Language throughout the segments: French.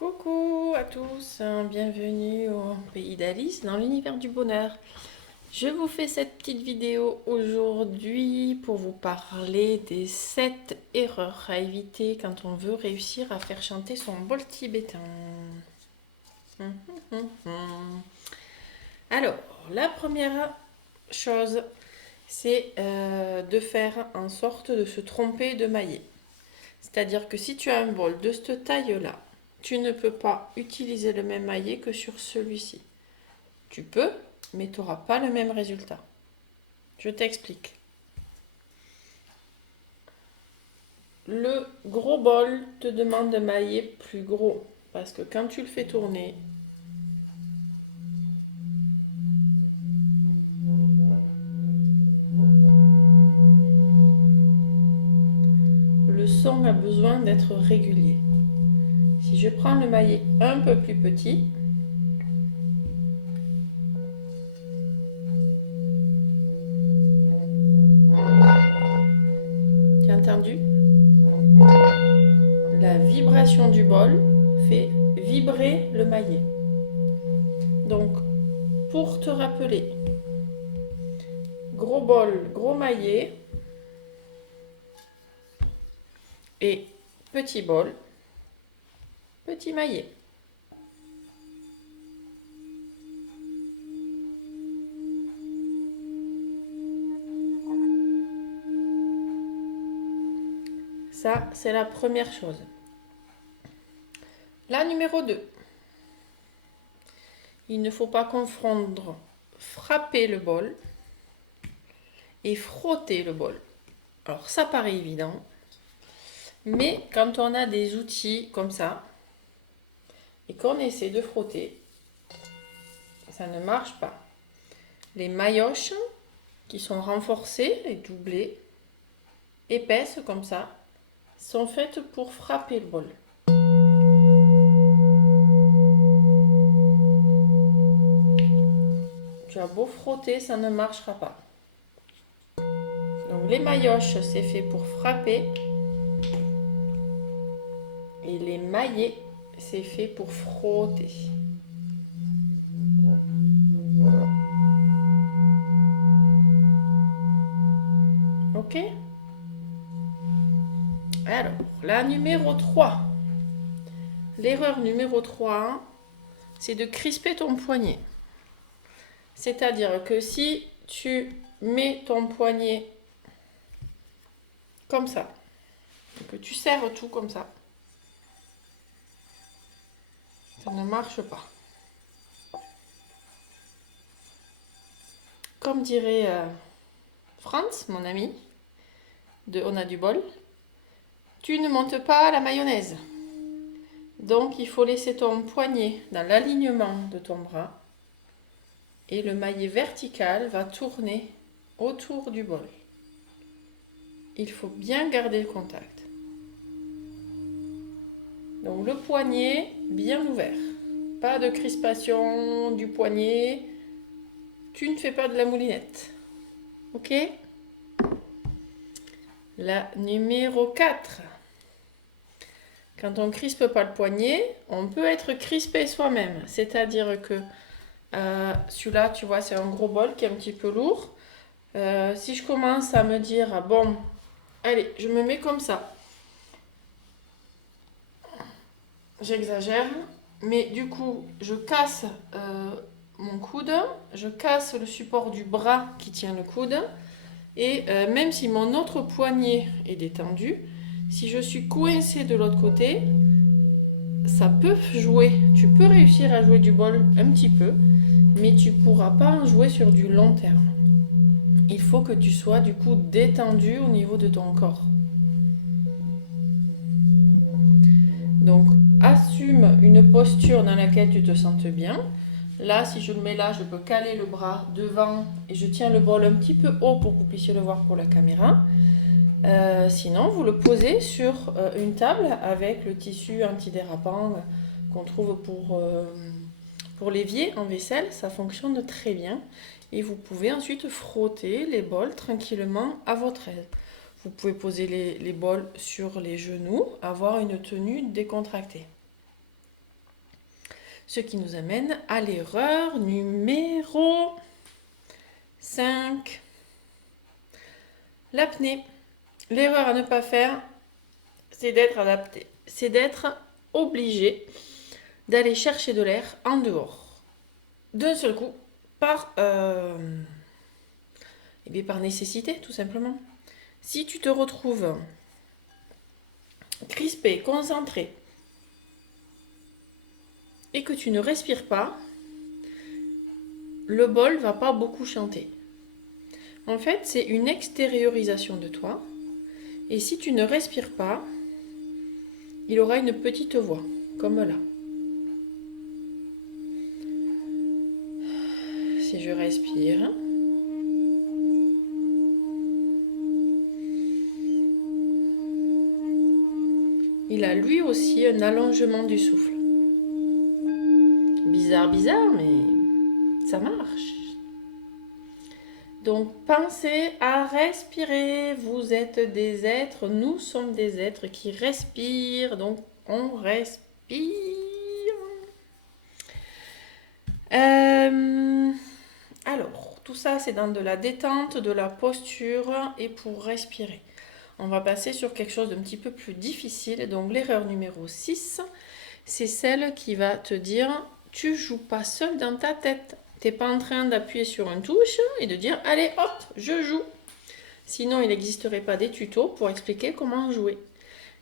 Coucou à tous, bienvenue au pays d'Alice, dans l'univers du bonheur. Je vous fais cette petite vidéo aujourd'hui pour vous parler des 7 erreurs à éviter quand on veut réussir à faire chanter son bol tibétain. Alors, la première chose, c'est de faire en sorte de se tromper de maillet. C'est-à-dire que si tu as un bol de cette taille-là, tu ne peux pas utiliser le même maillet que sur celui-ci. Tu peux, mais tu n'auras pas le même résultat. Je t'explique. Le gros bol te demande un maillet plus gros. Parce que quand tu le fais tourner, le son a besoin d'être régulier. Si je prends le maillet un peu plus petit, tu as entendu? La vibration du bol fait vibrer le maillet. Donc, pour te rappeler, gros bol, gros maillet et petit bol, petit maillet. Ça, c'est la première chose. La numéro 2. Il ne faut pas confondre frapper le bol et frotter le bol. Alors ça paraît évident, mais quand on a des outils comme ça et qu'on essaie de frotter, ça ne marche pas. Les maillotches qui sont renforcées et doublées, épaisses comme ça, sont faites pour frapper le bol. Tu as beau frotter, ça ne marchera pas. Donc les maillotches, c'est fait pour frapper. Et les maillets, c'est fait pour frotter. Ok? Alors, la numéro 3. L'erreur numéro 3, c'est de crisper ton poignet. C'est-à-dire que si tu mets ton poignet comme ça, que tu serres tout comme ça ne marche pas. Comme dirait Franz, mon ami, de On a du bol, tu ne montes pas la mayonnaise. Donc il faut laisser ton poignet dans l'alignement de ton bras et le maillet vertical va tourner autour du bol. Il faut bien garder le contact. Donc le poignet bien ouvert. Pas de crispation du poignet. Tu ne fais pas de la moulinette. Ok? La numéro 4. Quand on crispe pas le poignet, on peut être crispé soi-même. C'est-à-dire que celui-là, tu vois, c'est un gros bol qui est un petit peu lourd. Si je commence à me dire, ah bon, allez, je me mets comme ça. J'exagère, mais du coup, je casse mon coude, je casse le support du bras qui tient le coude, et même si mon autre poignet est détendu, si je suis coincée de l'autre côté, ça peut jouer. Tu peux réussir à jouer du bol un petit peu, mais tu ne pourras pas en jouer sur du long terme. Il faut que tu sois du coup détendu au niveau de ton corps. Donc, assume une posture dans laquelle tu te sentes bien. Là, si je le mets là, je peux caler le bras devant et je tiens le bol un petit peu haut pour que vous puissiez le voir pour la caméra. Sinon, vous le posez sur une table avec le tissu antidérapant qu'on trouve pour l'évier en vaisselle. Ça fonctionne très bien. Et vous pouvez ensuite frotter les bols tranquillement à votre aise. Vous pouvez poser les bols sur les genoux, avoir une tenue décontractée. Ce qui nous amène à l'erreur numéro 5. L'apnée. L'erreur à ne pas faire, c'est d'être adapté. C'est d'être obligé d'aller chercher de l'air en dehors. D'un seul coup, par nécessité, tout simplement. Si tu te retrouves crispé, concentré, et que tu ne respires pas, le bol va pas beaucoup chanter. En fait, c'est une extériorisation de toi. Et si tu ne respires pas, il aura une petite voix, comme là. Si je respire, il a lui aussi un allongement du souffle. Bizarre, bizarre, mais ça marche. Donc, pensez à respirer. Vous êtes des êtres, nous sommes des êtres qui respirent. Donc, on respire. Alors, tout ça, c'est dans de la détente, de la posture et pour respirer. On va passer sur quelque chose d'un petit peu plus difficile. Donc, l'erreur numéro 6, c'est celle qui va te dire « Tu joues pas seul dans ta tête ». Tu n'es pas en train d'appuyer sur une touche et de dire « Allez, hop, je joue ». Sinon, il n'existerait pas des tutos pour expliquer comment jouer.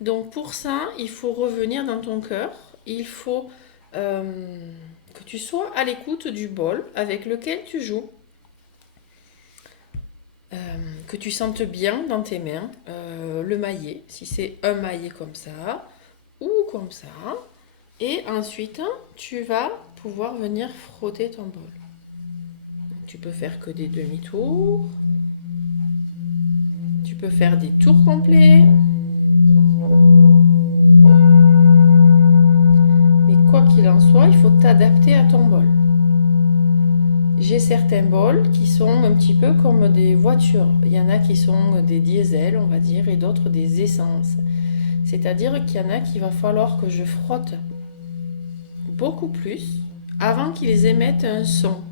Donc, pour ça, il faut revenir dans ton cœur. Il faut que tu sois à l'écoute du bol avec lequel tu joues. Que tu sentes bien dans tes mains le maillet, si c'est un maillet comme ça ou comme ça. Et ensuite, tu vas pouvoir venir frotter ton bol. Tu peux faire que des demi-tours. Tu peux faire des tours complets. Mais quoi qu'il en soit, il faut t'adapter à ton bol. J'ai certains bols qui sont un petit peu comme des voitures. Il y en a qui sont des diesels, on va dire, et d'autres des essences. C'est-à-dire qu'il y en a qu'il va falloir que je frotte beaucoup plus avant qu'ils émettent un son.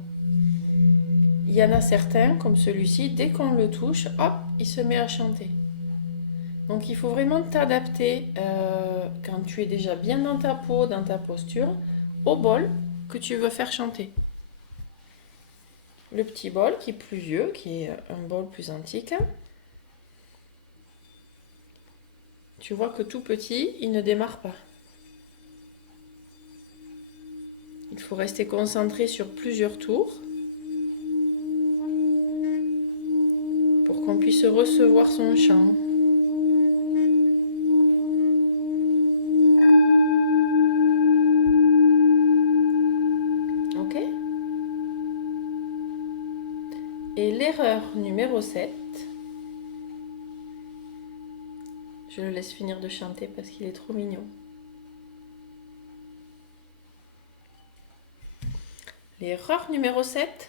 Il y en a certains, comme celui-ci, dès qu'on le touche, hop, il se met à chanter. Donc il faut vraiment t'adapter quand tu es déjà bien dans ta peau, dans ta posture, au bol que tu veux faire chanter. Le petit bol qui est plus vieux, qui est un bol plus antique. Tu vois que tout petit, il ne démarre pas. Il faut rester concentré sur plusieurs tours pour qu'on puisse recevoir son chant. Ok ? Et l'erreur numéro 7, je le laisse finir de chanter parce qu'il est trop mignon. L'erreur numéro 7,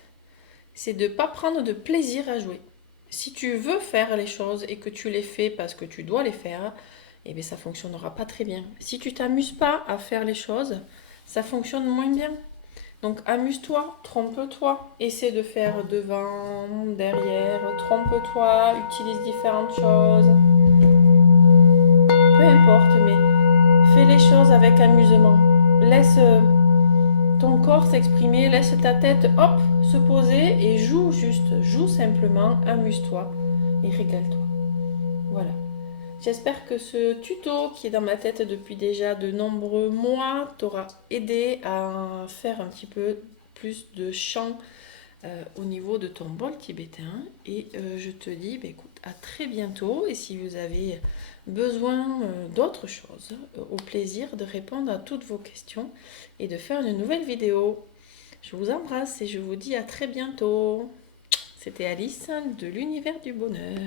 c'est de ne pas prendre de plaisir à jouer. Si tu veux faire les choses et que tu les fais parce que tu dois les faire, eh bien ça ne fonctionnera pas très bien. Si tu t'amuses pas à faire les choses, ça fonctionne moins bien. Donc amuse-toi, trompe-toi, essaie de faire devant, derrière, trompe-toi, utilise différentes choses. Peu importe, mais fais les choses avec amusement. Laisse ton corps s'exprimer, laisse ta tête, hop, se poser et joue juste, joue simplement, amuse-toi et régale-toi. Voilà. J'espère que ce tuto qui est dans ma tête depuis déjà de nombreux mois t'aura aidé à faire un petit peu plus de chant au niveau de ton bol tibétain. Et je te dis, écoute, à très bientôt. Et si vous avez besoin d'autre chose, au plaisir de répondre à toutes vos questions et de faire une nouvelle vidéo. Je vous embrasse et je vous dis à très bientôt. C'était Alice de l'univers du bonheur.